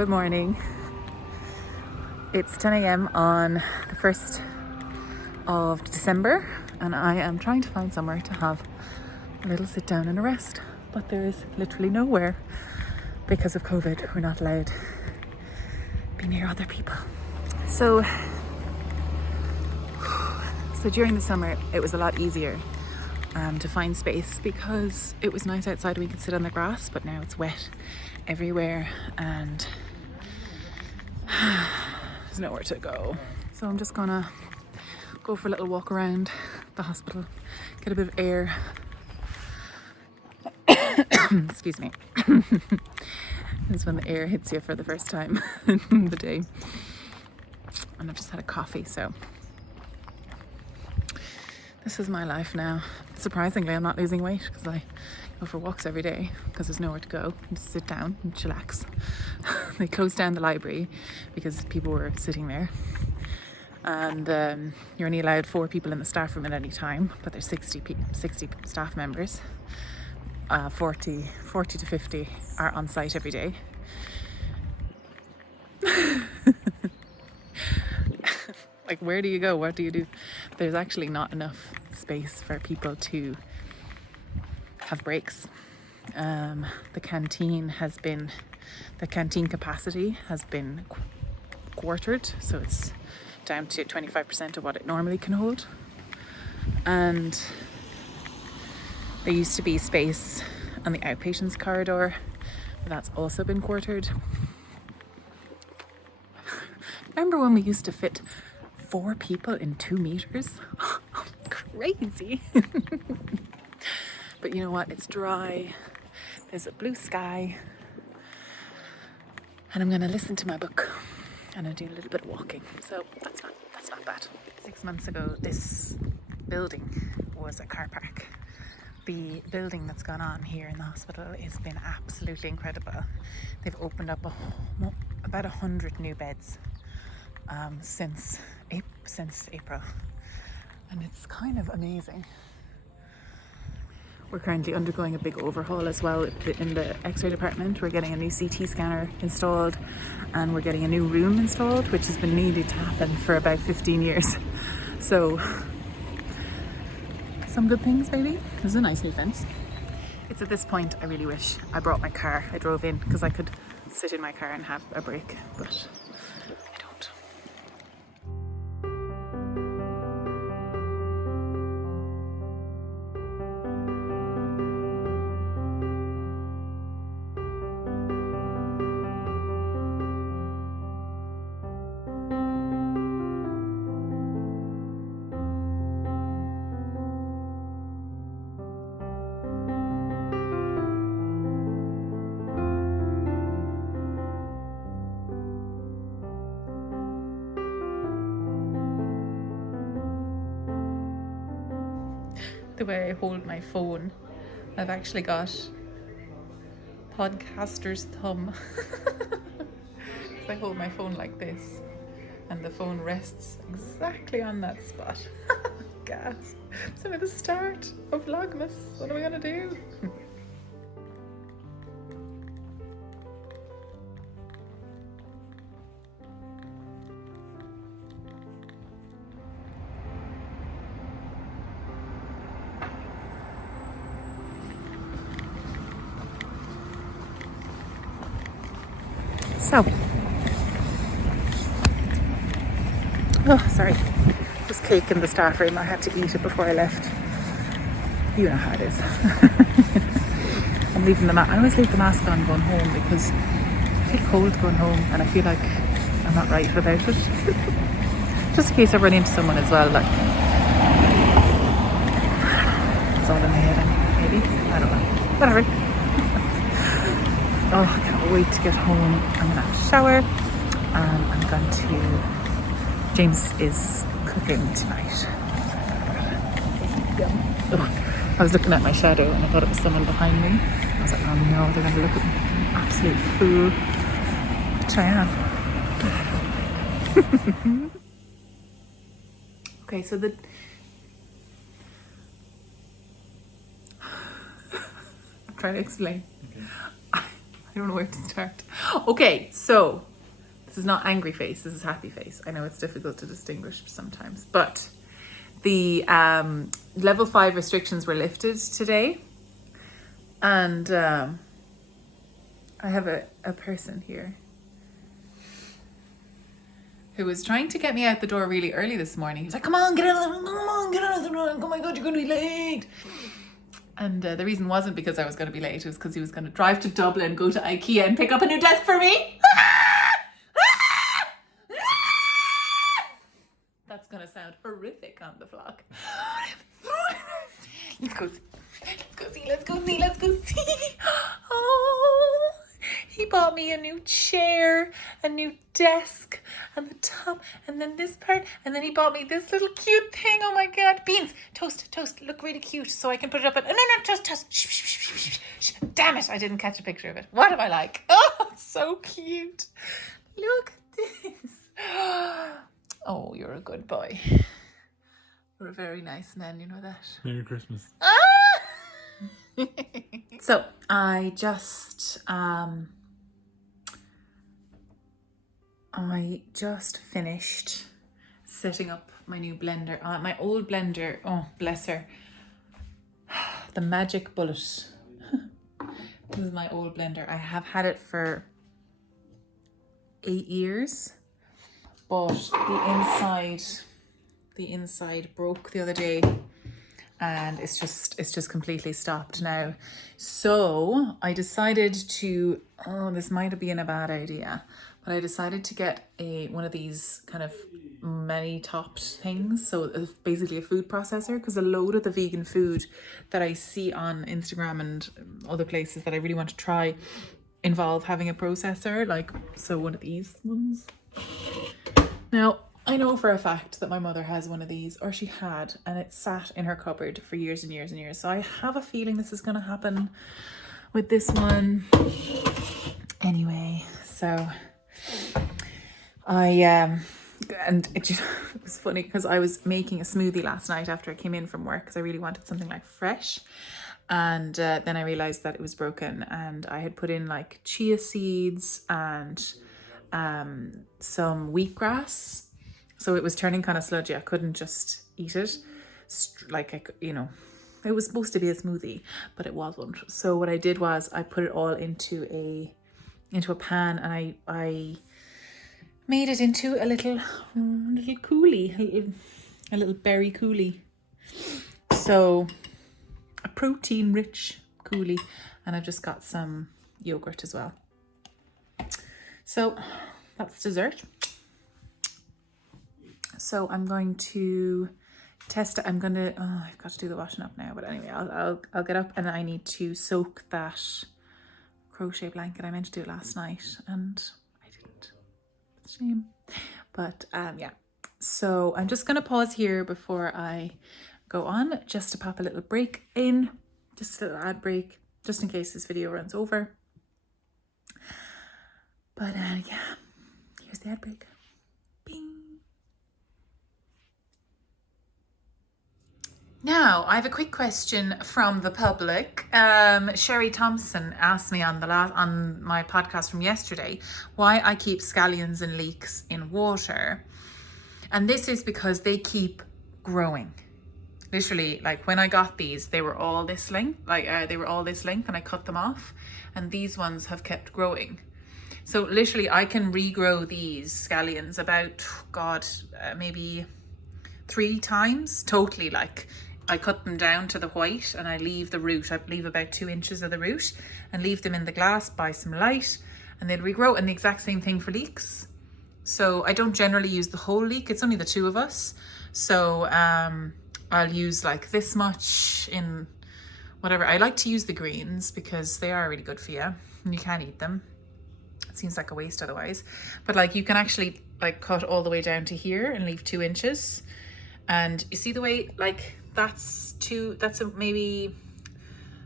Good morning. It's 10 a.m. on the 1st of December and I am trying to find somewhere to have a little sit down and a rest, but there is literally nowhere because of COVID. We're not allowed to be near other people. So during the summer it was a lot easier to find space because it was nice outside and we could sit on the grass, but now it's wet everywhere and there's nowhere to go. So I'm just gonna go for a little walk around the hospital, get a bit of air. Excuse me. This is when the air hits you for the first time in the day. And I've just had a coffee, so this is my life now. Surprisingly, I'm not losing weight because I go for walks every day because there's nowhere to go. You just sit down and chillax. They closed down the library because people were sitting there. And you're only allowed 4 people in the staff room at any time, but there's 60 staff members. 40 to 50 are on site every day. Like, where do you go? What do you do? There's actually not enough space for people to have breaks. The canteen capacity has been quartered, so it's down to 25% of what it normally can hold. And there used to be space on the outpatients corridor, but that's also been quartered. Remember when we used to fit 4 people in 2 meters? Crazy. But you know what? It's dry. There's a blue sky. And I'm going to listen to my book. And I'll do a little bit of walking. So that's not bad. 6 months ago, this building was a car park. The building that's gone on here in the hospital has been absolutely incredible. They've opened up about 100 new beds since April, and it's kind of amazing. We're currently undergoing a big overhaul as well in the X-ray department. We're getting a new CT scanner installed and we're getting a new room installed, which has been needed to happen for about 15 years. So some good things maybe. There's a nice new fence. It's at this point I really wish I brought my car. I drove in because I could sit in my car and have a break, but I don't. The way I hold my phone, I've actually got podcaster's thumb. I hold my phone like this and the phone rests exactly on that spot. Gasp. So at the start of Vlogmas, what are we gonna do? So, sorry, there's cake in the staff room. I had to eat it before I left. You know how it is. I'm leaving I always leave the mask on going home because I feel cold going home and I feel like I'm not right without it. Just in case I run into someone as well, like, it's all in my head, maybe, I don't know, whatever. Oh, I can't wait to get home. I'm gonna have a shower and I'm going to... James is cooking tonight. Oh, I was looking at my shadow and I thought it was someone behind me. I was like, oh no, they're gonna look at me like an absolute fool. Which I am. Okay, so I'm trying to explain. Okay. I don't know where to start. Okay, so this is not angry face, this is happy face. I know it's difficult to distinguish sometimes, but the level 5 restrictions were lifted today, and I have a person here who was trying to get me out the door really early this morning. He was like, come on, get out of the room, come on, get out of the room, oh my God, you're going to be late. And the reason wasn't because I was going to be late, it was because he was going to drive to Dublin, go to IKEA and pick up a new desk for me. That's going to sound horrific on the vlog. Let's go see, let's go see, let's go see. Oh, he bought me a new chair, a new desk, and the top, and then this part, and then he bought me this little cute thing. Oh my God, beans, toast, look really cute, so I can put it up. No, toast. Shh. Damn it, I didn't catch a picture of it. What am I like? Oh, it's so cute. Look at this. Oh, you're a good boy. You're a very nice man, you know that. Merry Christmas. So I just finished setting up my new blender. My old blender, oh bless her, the magic bullet. This is my old blender. I have had it for 8 years, but the inside broke the other day, and it's just completely stopped now. So I decided to, this might have been a bad idea, but I decided to get one of these kind of many topped things. So it's basically a food processor, because a load of the vegan food that I see on Instagram and other places that I really want to try involve having a processor, like, so one of these ones. Now, I know for a fact that my mother has one of these, or she had, and it sat in her cupboard for years and years and years. So I have a feeling this is going to happen with this one. Anyway, so and it was funny because I was making a smoothie last night after I came in from work, because I really wanted something like fresh. And then I realized that it was broken, and I had put in like chia seeds and some wheatgrass. So it was turning kind of sludgy. I couldn't just eat it. It was supposed to be a smoothie, but it wasn't. So what I did was I put it all into a pan, and I made it into a little coulis, a little berry coulis. So a protein rich coulis, and I've just got some yogurt as well. So that's dessert. So I'm going to test it. I've got to do the washing up now, but anyway, I'll get up, and I need to soak that crochet blanket. I meant to do it last night and I didn't. It's a shame. But yeah. So I'm just gonna pause here before I go on, just to pop a little break in, just a little ad break, just in case this video runs over. But yeah, here's the ad break. Bing. Now, I have a quick question from the public. Sherry Thompson asked me on my podcast from yesterday why I keep scallions and leeks in water. And this is because they keep growing. Literally, like when I got these, they were all this length, and I cut them off, and these ones have kept growing. So literally I can regrow these scallions about, maybe 3 times totally. Like I cut them down to the white, and I leave the root. I leave about 2 inches of the root and leave them in the glass by some light, and they'll regrow. And the exact same thing for leeks. So I don't generally use the whole leek. It's only the 2 of us. So I'll use like this much in whatever. I like to use the greens because they are really good for you, and you can eat them. It seems like a waste otherwise. But like you can actually like cut all the way down to here and leave 2 inches. And you see the way, like that's maybe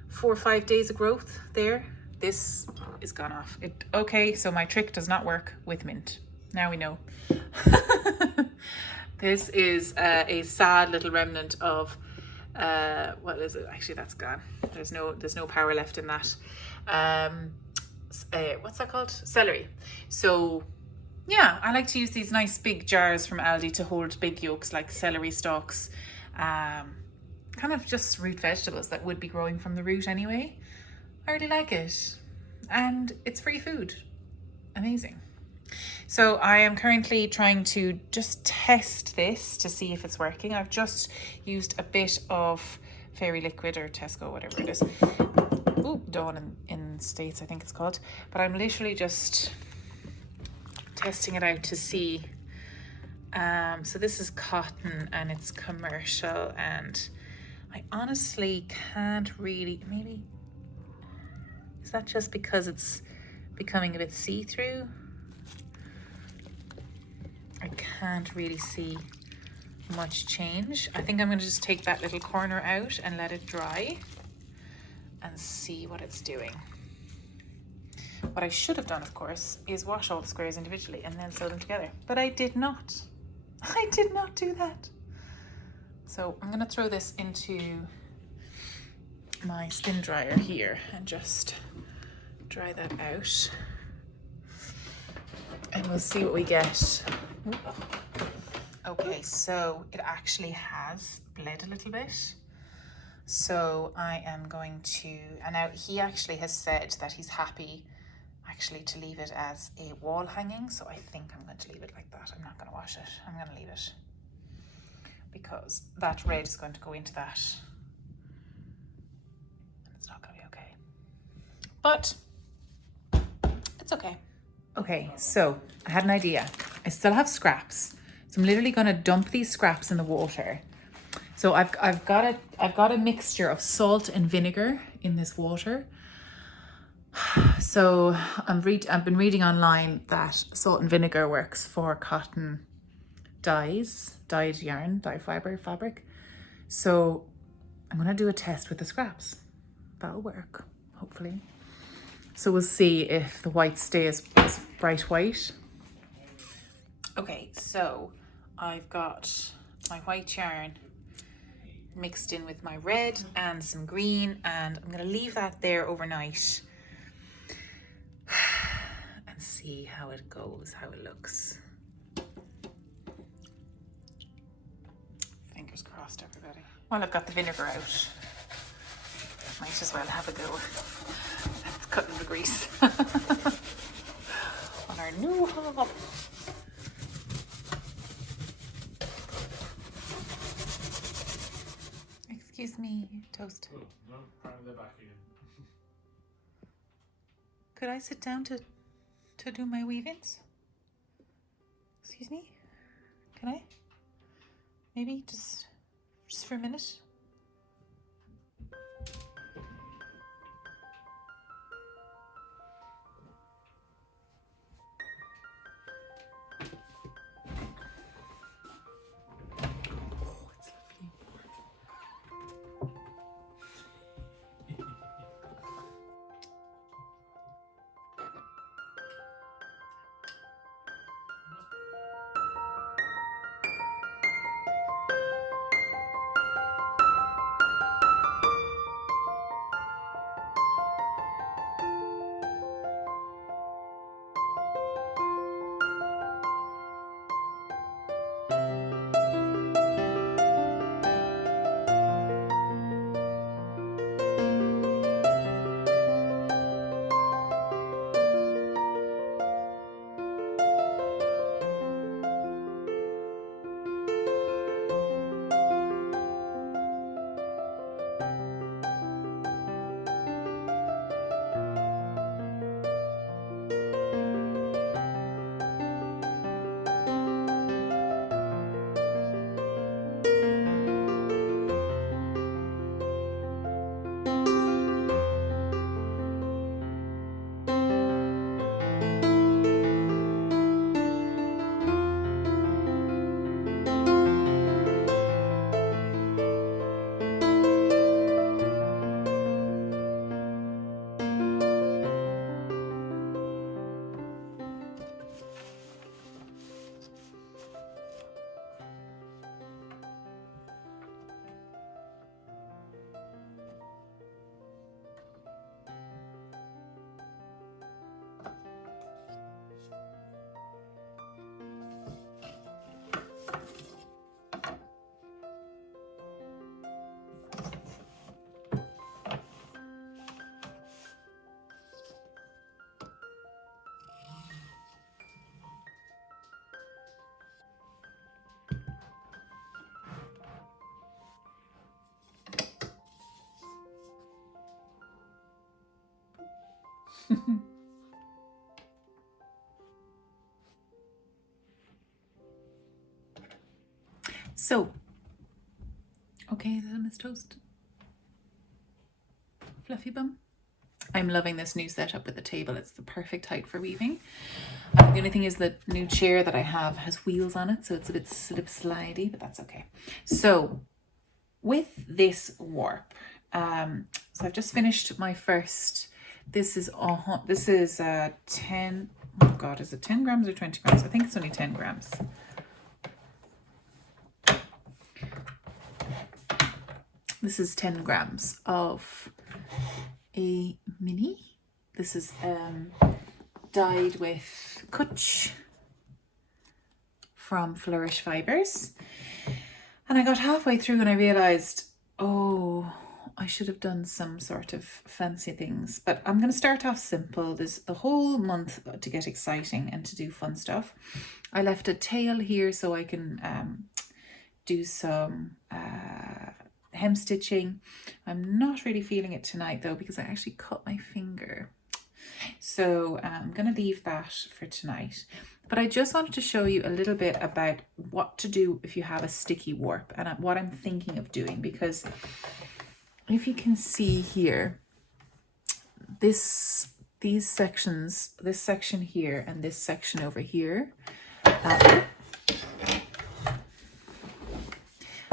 4 or 5 days of growth there. This is gone off. Okay, so my trick does not work with mint. Now we know. This is a sad little remnant of what is it? Actually, that's gone. There's no power left in that. what's that called? Celery. So yeah, I like to use these nice big jars from Aldi to hold big yolks like celery stalks, kind of just root vegetables that would be growing from the root anyway. I really like it, and it's free food. Amazing. So I am currently trying to just test this to see if it's working. I've just used a bit of fairy liquid or Tesco, whatever it is. Ooh, Dawn in States, I think it's called. But I'm literally just testing it out to see. So this is cotton and it's commercial, and I honestly can't really, maybe, is that just because it's becoming a bit see-through? I can't really see much change. I think I'm going to just take that little corner out and let it dry and see what it's doing. What I should have done, of course, is wash all the squares individually and then sew them together. But I did not. I did not do that. So I'm going to throw this into my spin dryer here and just dry that out. And we'll see what we get. Okay, so it actually has bled a little bit. So I am going to, and now he actually has said that he's happy actually to leave it as a wall hanging. So I think I'm going to leave it like that. I'm not going to wash it. I'm going to leave it because that red is going to go into that. And it's not going to be okay. But it's okay. Okay, so I had an idea. I still have scraps. So I'm literally going to dump these scraps in the water. So I've got a mixture of salt and vinegar in this water. So I've been reading online that salt and vinegar works for cotton dyes, dyed yarn, dye fiber fabric. So I'm going to do a test with the scraps. That'll work, hopefully. So we'll see if the white stays bright white. Okay, so I've got my white yarn mixed in with my red and some green, and I'm going to leave that there overnight and see how it goes, how it looks. Fingers crossed, everybody. While I've got the vinegar out, might as well have a go at cutting the grease on our new hob. Excuse me, toast. Oh, no, apparently they're back again. Could I sit down to do my weave-ins? Excuse me? Can I? Maybe just for a minute? So, okay, little Miss Toast. Fluffy bum. I'm loving this new setup with the table. It's the perfect height for weaving. The only thing is the new chair that I have has wheels on it, so it's a bit slip slidey, but that's okay. So with this warp, so I've just finished my first. This is 10. Oh God, is it 10 grams or 20 grams? I think it's only 10 grams. This is 10 grams of a mini. This is dyed with Kutch from Flourish Fibers. And I got halfway through and I realized, oh, I should have done some sort of fancy things. But I'm going to start off simple. There's the whole month to get exciting and to do fun stuff. I left a tail here so I can do some hem stitching. I'm not really feeling it tonight though, because I actually cut my finger. So I'm going to leave that for tonight. But I just wanted to show you a little bit about what to do if you have a sticky warp and what I'm thinking of doing, because if you can see here, these sections, this section here and this section over here,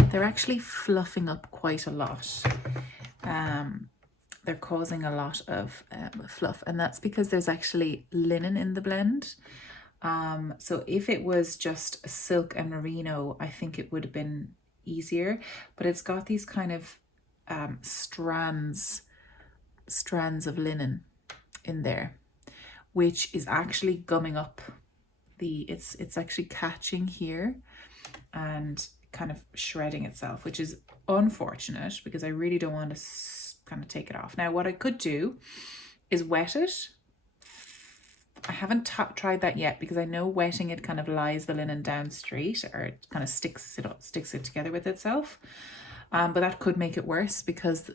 they're actually fluffing up quite a lot. They're causing a lot of fluff, and that's because there's actually linen in the blend. So if it was just silk and merino, I think it would have been easier, but it's got these kind of strands of linen in there, which is actually gumming up it's actually catching here and kind of shredding itself, which is unfortunate because I really don't want to kind of take it off. Now what I could do is wet it. I haven't tried that yet because I know wetting it kind of lies the linen down straight, or it kind of sticks it together with itself. But that could make it worse, because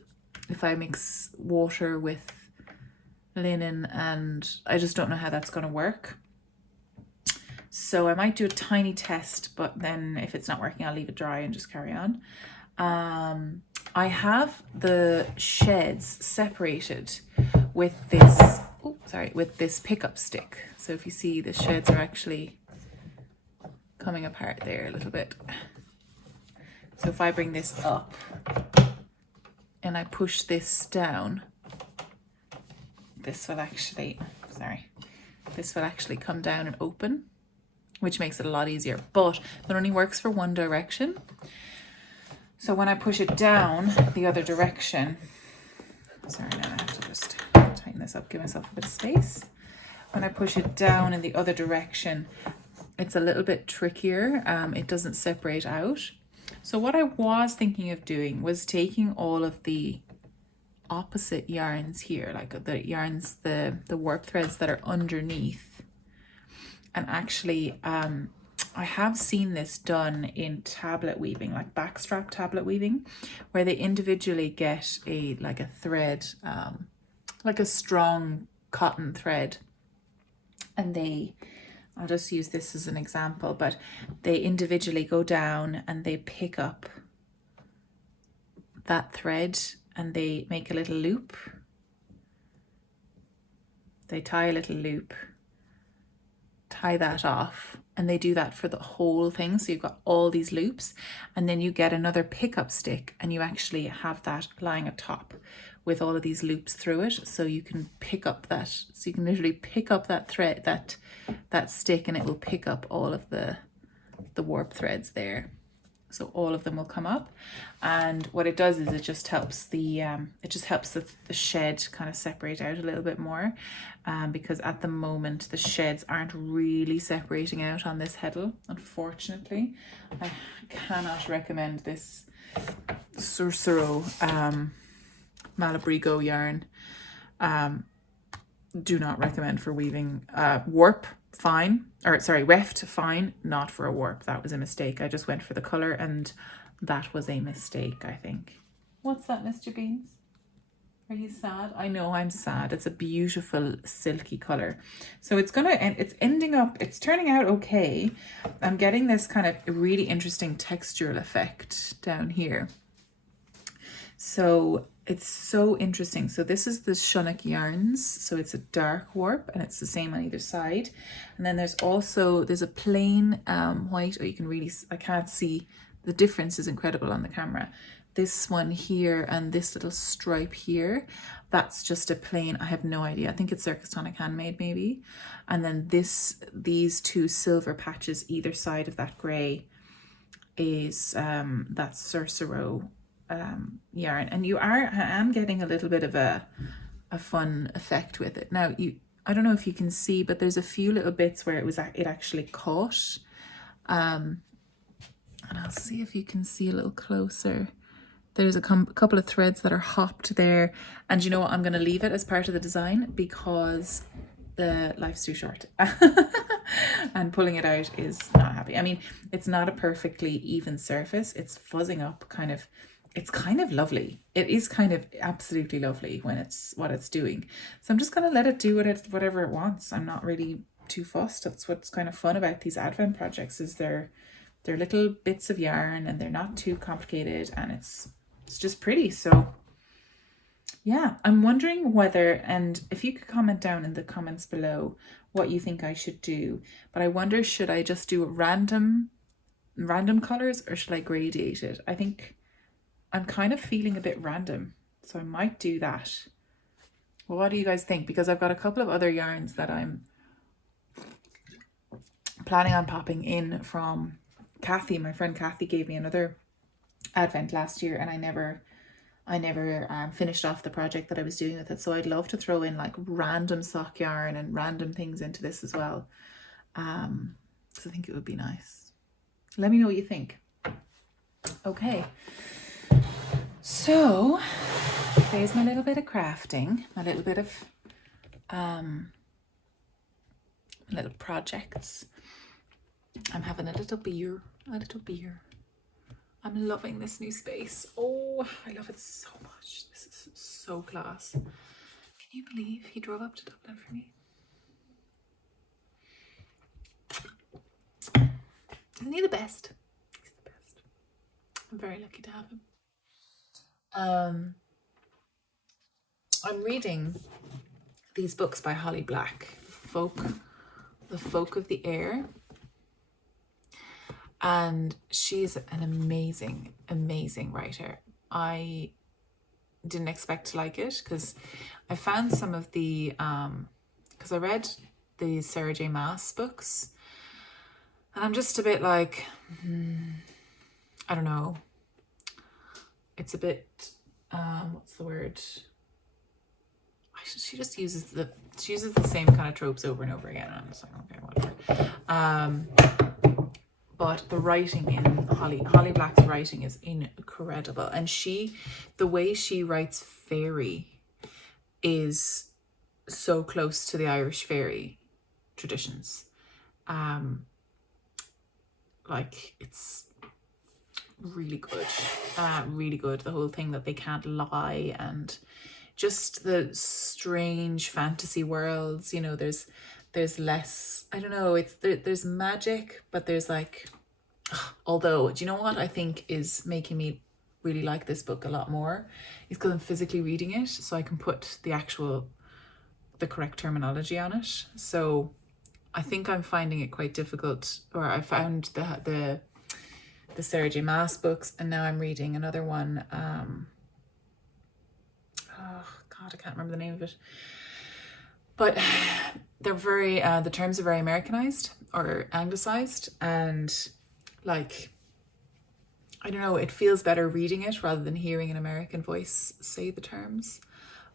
if I mix water with linen, and I just don't know how that's going to work. So I might do a tiny test, but then if it's not working, I'll leave it dry and just carry on. I have the sheds separated with this, with this pickup stick. So if you see, the sheds are actually coming apart there a little bit. So if I bring this up and I push this down, this will actually come down and open, which makes it a lot easier, but it only works for one direction. So when I push it down the other direction, sorry, now I have to just tighten this up, give myself a bit of space. When I push it down in the other direction, it's a little bit trickier. It doesn't separate out. So what I was thinking of doing was taking all of the opposite yarns here, like the yarns, the warp threads that are underneath, and actually I have seen this done in tablet weaving, like backstrap tablet weaving, where they individually get a thread, like a strong cotton thread, and I'll just use this as an example, but they individually go down and they pick up that thread and they make a little loop. They tie a little loop, tie that off, and they do that for the whole thing. So you've got all these loops, and then you get another pickup stick and you actually have that lying atop with all of these loops through it. So you can pick up that, so you can literally pick up that thread, that stick, and it will pick up all of the warp threads there. So all of them will come up, and what it does is it just helps the shed kind of separate out a little bit more, because at the moment the sheds aren't really separating out on this heddle, unfortunately. I cannot recommend this Sursuro Malabrigo yarn. Do not recommend for weaving. Warp, fine, or sorry, weft, fine, not for a warp. That was a mistake. I just went for the color and that was a mistake, I think. What's that, Mr. Beans? Are you sad? I know I'm sad. It's a beautiful silky color. So it's gonna end, it's ending up, it's turning out okay. I'm getting this kind of really interesting textural effect down here. So it's so interesting. So this is the Shunnock yarns. So it's a dark warp and it's the same on either side. And then there's a plain white, or you can really, I can't see, the difference is incredible on the camera. This one here and this little stripe here, that's just a plain, I have no idea. I think it's Circus Tonic Handmade maybe. And then these two silver patches either side of that gray is that Cercero yarn. And I am getting a little bit of a fun effect with it. Now, I don't know if you can see, but there's a few little bits where it actually caught. And I'll see if you can see a little closer. There's a couple of threads that are hopped there. And you know what? I'm going to leave it as part of the design because the life's too short. And pulling it out is not happy. I mean, it's not a perfectly even surface. It's fuzzing up kind of. It's kind of lovely. It is kind of absolutely lovely when it's what it's doing. So I'm just going to let it do whatever it wants. I'm not really too fussed. That's what's kind of fun about these Advent projects, is they're little bits of yarn and they're not too complicated, and it's just pretty. So yeah, I'm wondering whether, and if you could comment down in the comments below what you think I should do. But I wonder, should I just do random colors or should I gradiate it? I think I'm kind of feeling a bit random, so I might do that. Well, what do you guys think? Because I've got a couple of other yarns that I'm planning on popping in from Kathy. My friend Kathy gave me another Advent last year, and I never finished off the project that I was doing with it. So I'd love to throw in like random sock yarn and random things into this as well. So I think it would be nice. Let me know what you think. Okay. So there's my little bit of crafting, my little bit of little projects. I'm having a little beer. I'm loving this new space. Oh, I love it so much. This is so class. Can you believe he drove up to Dublin for me? Isn't he the best? He's the best. I'm very lucky to have him. I'm reading these books by Holly Black, The Folk of the Air. And she's an amazing, amazing writer. I didn't expect to like it because I found some of the, because I read the Sarah J Maas books, and I'm just a bit like, I don't know. It's a bit, what's the word? She just uses the same kind of tropes over and over again. And I'm just like, okay, whatever. But the writing in Holly Black's writing is incredible. And the way she writes fairy is so close to the Irish fairy traditions. Like, it's really good. Really good. The whole thing that they can't lie, and just the strange fantasy worlds, you know, there's less, I don't know, there's magic, but there's like, although, do you know what I think is making me really like this book a lot more is because I'm physically reading it, so I can put the correct terminology on it. So I think I'm finding it quite difficult, or I found the Sarah J Maas books, and now I'm reading another one, oh God, I can't remember the name of it. But they're very, the terms are very Americanized or anglicized, and like, I don't know, it feels better reading it rather than hearing an American voice say the terms.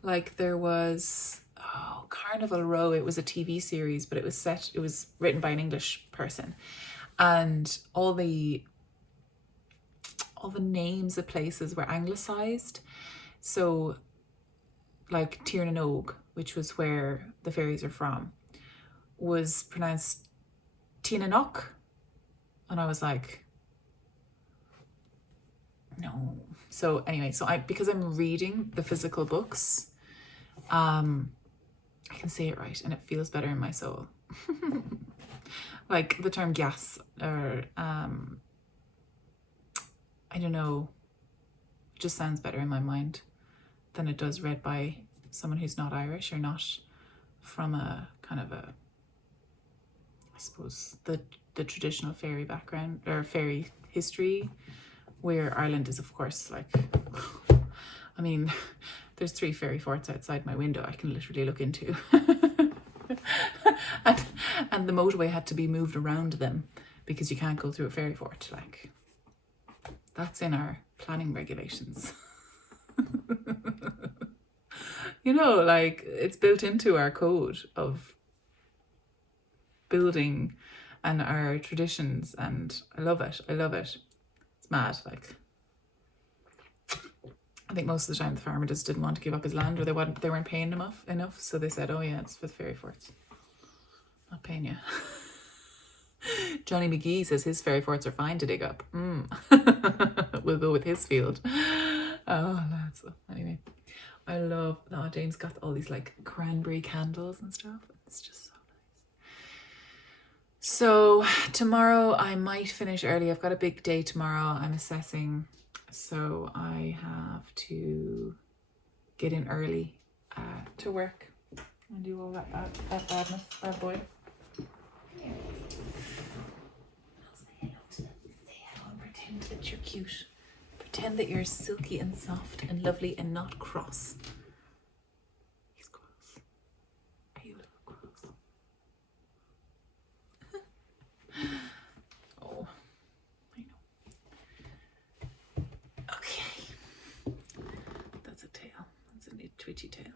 Like there was, Carnival Row, it was a TV series, but it was written by an English person. And all the names of places were anglicized. So like Tirnanog, which was where the fairies are from, was pronounced Tinanok. And I was like, no, So anyway, because I'm reading the physical books, I can say it right and it feels better in my soul. Like the term gas, or I don't know, just sounds better in my mind than it does read by someone who's not Irish or not from a kind of a, I suppose, the traditional fairy background or fairy history, where Ireland is, of course, like, I mean, there's 3 fairy forts outside my window I can literally look into. and the motorway had to be moved around them because you can't go through a fairy fort. Like, that's in our planning regulations. You know, like, it's built into our code of building and our traditions, and I love it. I love it. It's mad. Like, I think most of the time the farmer just didn't want to give up his land, or they weren't paying him enough, so they said, oh yeah, it's for the fairy forts. Not paying you. Johnny McGee says his fairy forts are fine to dig up. We'll go with his field. Oh, lads. Anyway, I love that James got all these like cranberry candles and stuff. It's just so nice. So tomorrow I might finish early. I've got a big day tomorrow. I'm assessing, so I have to get in early to work and do all that badness, bad boy. Pretend that you're cute. Pretend that you're silky and soft and lovely and not cross. He's cross. Are you a little cross? Oh, I know. Okay. That's a tail. That's a neat twitchy tail.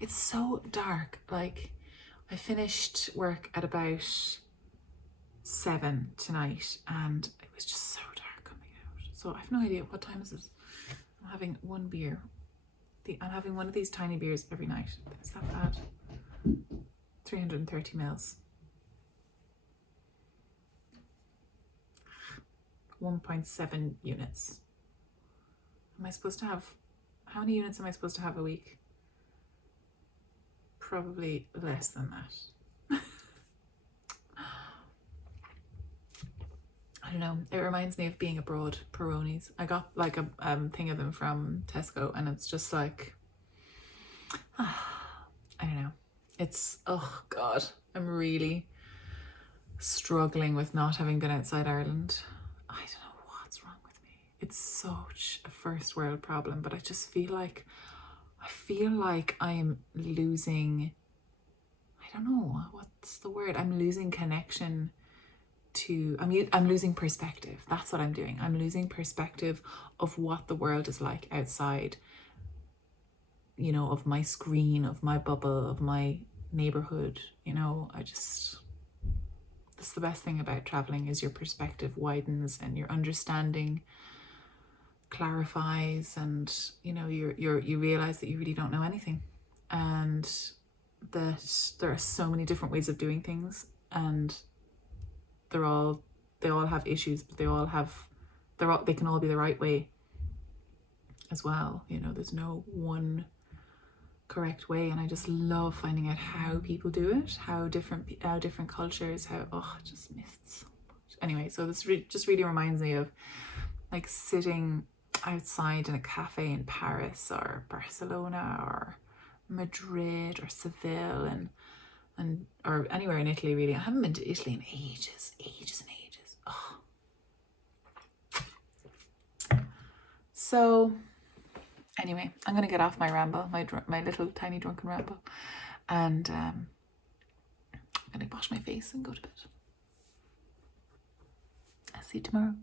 It's so dark. Like, I finished work at about 7 tonight and it was just so dark coming out. So I have no idea, what time is it? I'm having one beer. I'm having one of these tiny beers every night. Is that bad? 330 mils. 1.7 units. Am I supposed to have, how many units am I supposed to have a week? Probably less than that. I don't know, it reminds me of being abroad. Peronis. I got like a thing of them from Tesco, and it's just like, I don't know. It's, oh God, I'm really struggling with not having been outside Ireland. I don't know what's wrong with me. It's such a first world problem, but I just feel like, I'm losing, I don't know, what's the word? I'm losing connection to, I'm losing perspective. That's what I'm doing. I'm losing perspective of what the world is like outside, you know, of my screen, of my bubble, of my neighborhood. You know, that's the best thing about traveling, is your perspective widens and your understanding clarifies, and you know, you realize that you really don't know anything, and that there are so many different ways of doing things, and they all have issues, but they can all be the right way as well. You know, there's no one correct way, and I just love finding out how people do it, how different cultures, I just missed so much. Anyway, so this just really reminds me of like sitting outside in a cafe in Paris or Barcelona or Madrid or Seville and or anywhere in Italy, really. I haven't been to Italy in ages. Oh. So anyway, I'm gonna get off my ramble, my little tiny drunken ramble, and I'm gonna wash my face and go to bed. I'll see you tomorrow.